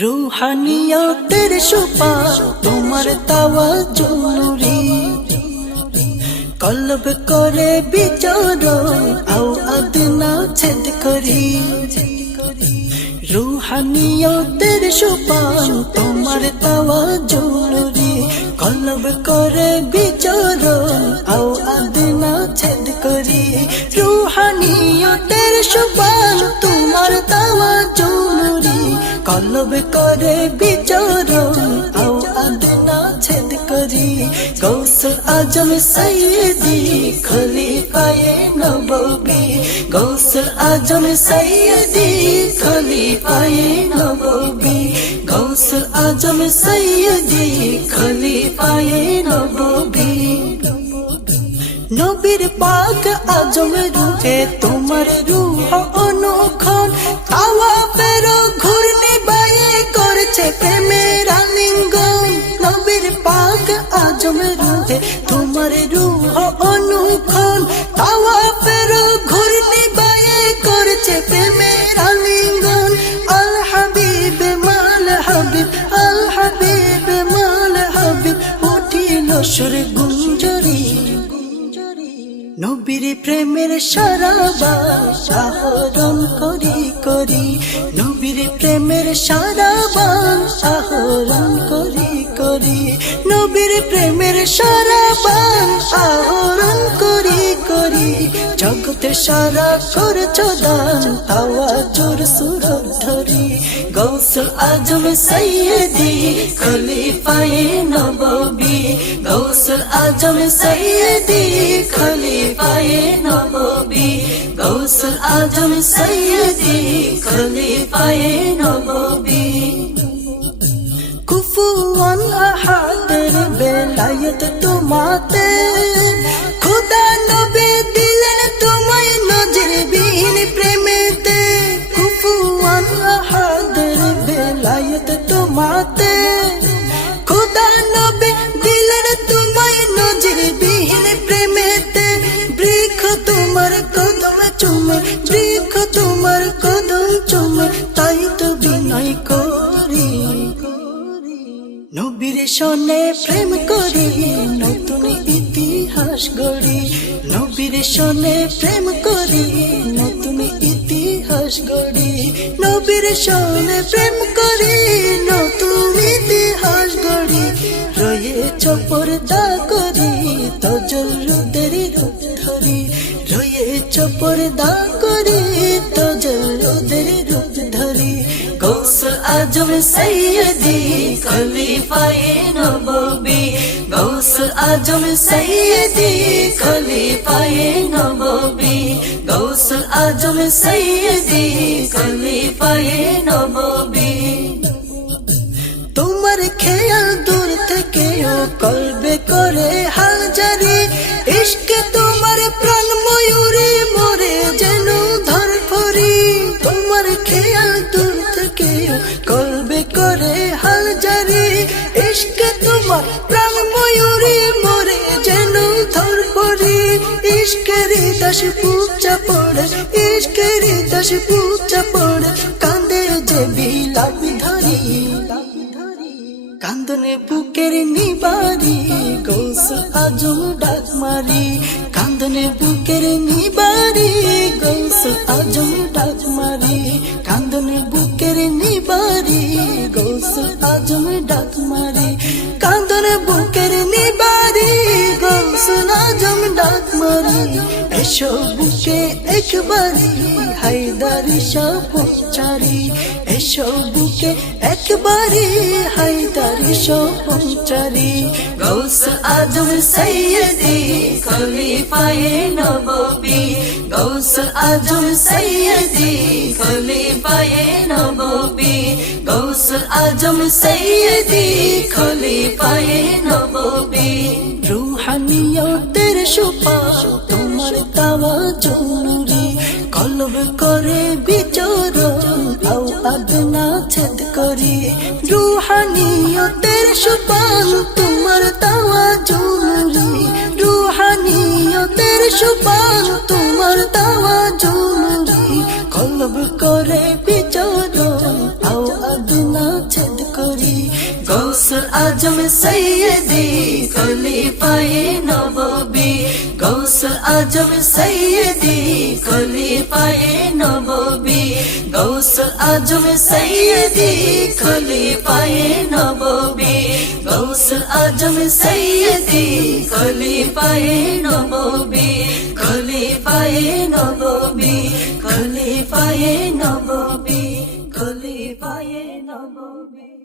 रूहानियतेर सुपा तुम्हार तावाज्जु नूरी कल्ब करे बिचरण आउ अदना छेद करी रूहानियतेर सुपा तुम्हार तावाज्जु नूरी कल्ब करे बिचरण आउ अदना छेद करी रूहानियतेर सुपा तुम्हार तावाज्जु नूरी कल्ब करे बिचरण आउ अदना छेद करी गौस आजम सैयदी खलीफाए नबवी गौस आजम सैयदी खलीफाए नबवी गौस आजम सैयदी खलीफाए नबवी नबीर पाक आजम रूहे तुम्हार रूह अनुक्षण तावाफेर घूर्णि बाये करछे प्रेमेर आलिंगन नबीर पाक आजम रूहे तुम्हार रूह अनुक्षण तावाफेर घूर्णि बाये करछे प्रेमेर आलिंगन अल हबीब माल हबीब अल हबीब माल हबीब उठिल सुर गुंजरी नबीर प्रेमेर साराबास आहरण करी करी नबीर प्रेमेर साराबास आहरण करी करी नबीर प्रेमेर साराबास आहरण करी करी जगते सारा करछो दान आवाजोर सुर धरी गौस आजम सैयदी खलीफाए नबवी गौस आजम सैयदी खलीफाए नबवी गौस आजम सैयदी खलीफाए नबवी कुफुवन अहादेर बेलायत तुम्हाते खुदा नबी दिलेन तुम्हाय नजरबीन प्रेमेते कुफुवन अहादेर बेलायत तुम्हाते खुदा नबी दिलेन तुम्हाय नजरबीन प्रेमेते बृक्ष तुम्हार कदम चुमे बृक्ष तुम्हार कदम चुमे ताई तो बिनय करी नबीर सने प्रेम करी नतुन इतिहास गढ़ी नबीर सने प्रेम करी नतुन इतिहास गढ़ी नबीर सने प्रेम करी नतुन इतिहास गढ़ी रयेछ पर्दा करी तजल्लुदेर रूप धरी रयेछ पर्दा करी तजल्लुदेर रूप धरी गौस आजम सैयदी खलीफाए नबवी गौस आजम सैयदी खलीफाए नबवी गौस आजम सैयदी खलीफाए नबवी तुम्हार खेयाल दूर থেকেও কলবে করে হাল জারি ইশকে তোমার প্রাণ ময়ূরে মরে যেন ধরফরি তোমার খেয়াল দূর থেকেও কলবে করে হাল জারি ইশকে তোমার প্রাণ ময়ূরে মরে যেন ধরফরি ইশকের দাস পূজা পড়ে ইশকের দাস পূজা পড়ে কাঁদে যে বিলাপ ধরি কান্দনে বুকের নিবারি গৌস আজম ডাক মারি কান্দনে বুকের নিবারি গৌস আজম ডাক মারি কান্দনে বুকের নিবারি গৌস আজম ডাক মারি কান্দনে বুকের নিবারি গৌস আজম ডাক মারি এসো বুকে একবারি হায়দারি শাহ পৌঁছারি এসো বুকে একবারি হায়দারি শাহ পৌঁছারি গৌস আজম সৈয়দি খলিফায়ে নববী গৌস আজম সৈয়দি খলিফায়ে নববী গৌস আজম সৈয়দি খলিফায়ে নববী রূহানিয়তের সুপা তোমার তাওয়াজ্জু নূরি কলব করে বিচরণ আও আদনা छेद करी रूहानियतेर सुपान तुम्हार तावाज्जु नूरी रूहानियतेर सुपान तुम्हार तावाज्जु नूरी कल्ब करे बिचरण যাও আদনা ছেদ করি গৌসুল আজম সৈয়দি খলিফায়ে নববী গৌসুল আজম সৈয়দি খলিফায়ে নববী গৌসুল আজম সৈয়দি খলিফায়ে নববী গৌসুল আজম সৈয়দি খলিফায়ে নববী খলিফায়ে নববী খলিফায়ে নববী খলিফায়ে নববী